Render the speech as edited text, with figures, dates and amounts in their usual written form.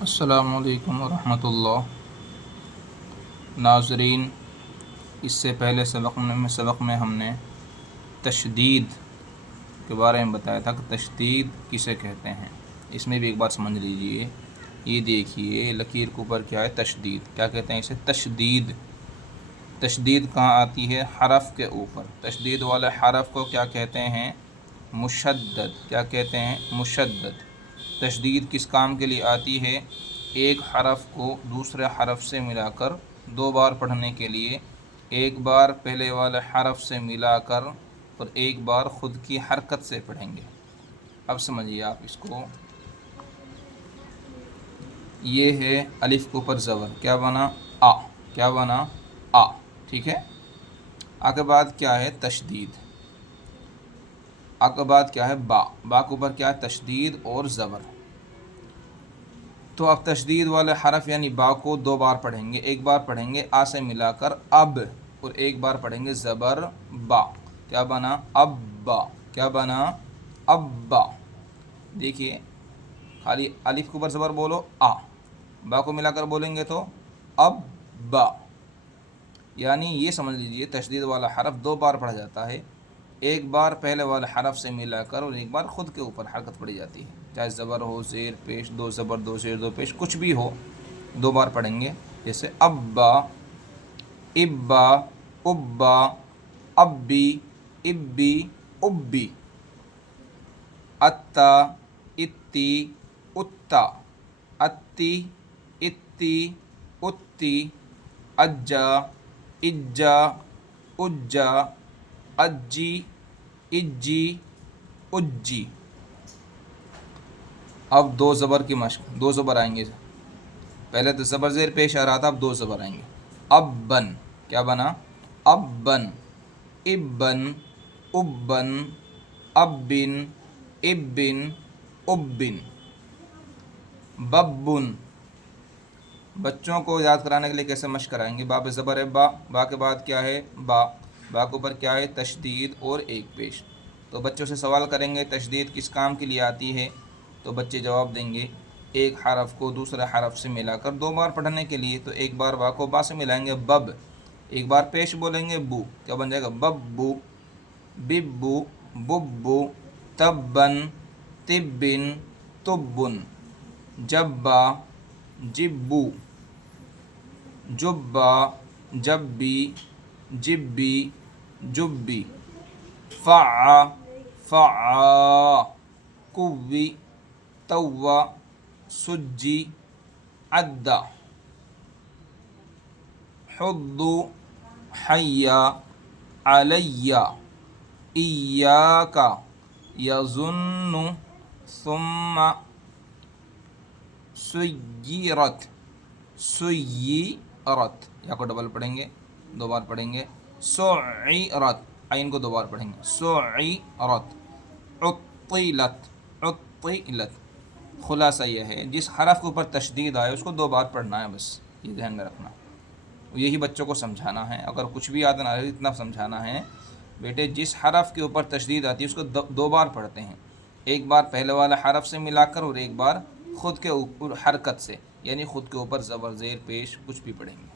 السلام علیکم ورحمۃ اللہ ناظرین، اس سے پہلے سبق میں ہم نے تشدید کے بارے میں بتایا تھا کہ تشدید کسے کہتے ہیں۔ اس میں بھی ایک بار سمجھ لیجئے، یہ دیکھیے لکیر کے اوپر کیا ہے، تشدید کیا کہتے ہیں اسے، تشدید۔ تشدید کہاں آتی ہے؟ حرف کے اوپر۔ تشدید والے حرف کو کیا کہتے ہیں؟ مشدد۔ کیا کہتے ہیں؟ مشدد۔ تشدید کس کام کے لیے آتی ہے؟ ایک حرف کو دوسرے حرف سے ملا کر دو بار پڑھنے کے لیے، ایک بار پہلے والے حرف سے ملا کر اور ایک بار خود کی حرکت سے پڑھیں گے۔ اب سمجھیے آپ اس کو، یہ ہے الف کے اوپر زبر، کیا بنا؟ آ۔ کیا بنا؟ آ۔ ٹھیک ہے۔ آگے بعد کیا ہے؟ تشدید۔ آگے بعد کیا ہے؟ با۔ با کے اوپر کیا ہے؟ تشدید اور زبر۔ تو اب تشدید والے حرف یعنی با کو دو بار پڑھیں گے، ایک بار پڑھیں گے آ سے ملا کر اب، اور ایک بار پڑھیں گے زبر با۔ کیا بنا؟ ابا۔ کیا بنا؟ ابا۔ دیکھیے خالی الف کے اوپر زبر بولو آ، با کو ملا کر بولیں گے تو ابا۔ یعنی یہ سمجھ لیجئے تشدید والا حرف دو بار پڑھا جاتا ہے، ایک بار پہلے والے حرف سے ملا کر اور ایک بار خود کے اوپر حرکت پڑھی جاتی ہے، چاہے زبر ہو، زیر پیش، دو زبر دو زیر دو پیش، کچھ بھی ہو، دو بار پڑھیں گے۔ جیسے ابا، ابا، ابا، ابی، ابی، ابی، اتا، اتی، اتا، اتی، اتی، اتی، اجا، اجا، اجا، اجی، اجی، اجی۔ اب دو زبر کی مشق، دو زبر آئیں گے، پہلے تو زبر زیر پیش آ رہا تھا، اب دو زبر آئیں گے۔ ابن۔ کیا بنا؟ ابن، ابن، ابن، ابن، ابن، ابن، ببن۔ بچوں کو یاد کرانے کے لیے کیسے مشق کرائیں گے؟ با پہ زبر ہے با، با کے بعد کیا ہے؟ با، با کے اوپر کیا ہے؟ تشدید اور ایک پیش۔ تو بچوں سے سوال کریں گے تشدید کس کام کے لیے آتی ہے، تو بچے جواب دیں گے ایک حرف کو دوسرے حرف سے ملا کر دو بار پڑھنے کے لیے، تو ایک بار با کو با سے ملائیں گے بب، ایک بار پیش بولیں گے بو، کیا بن جائے گا؟ ببو، ببو، ببو، تبن، تبن، تبن، جبا، جبو، جبا، جبی، جبی، جبی، فعا، فعا، کوی، توا، سجی، عدا، حضو، حیا، علیہ، ایاکا، یظن، ثم، سیرت، سیرت، یا کو ڈبل پڑھیں گے، دو بار پڑھیں گے، سعیرت، عین کو دو بار پڑھیں گے، سعیرت، عطلت، عطلت۔ خلاصہ یہ ہے جس حرف کے اوپر تشدید آئے اس کو دو بار پڑھنا ہے، بس یہ ذہن میں رکھنا، یہی بچوں کو سمجھانا ہے۔ اگر کچھ بھی یاد نہ رہے اتنا سمجھانا ہے، بیٹے جس حرف کے اوپر تشدید آتی ہے اس کو دو بار پڑھتے ہیں، ایک بار پہلے والے حرف سے ملا کر اور ایک بار خود کے اوپر حرکت سے، یعنی خود کے اوپر زبر زیر پیش کچھ بھی پڑھیں گے۔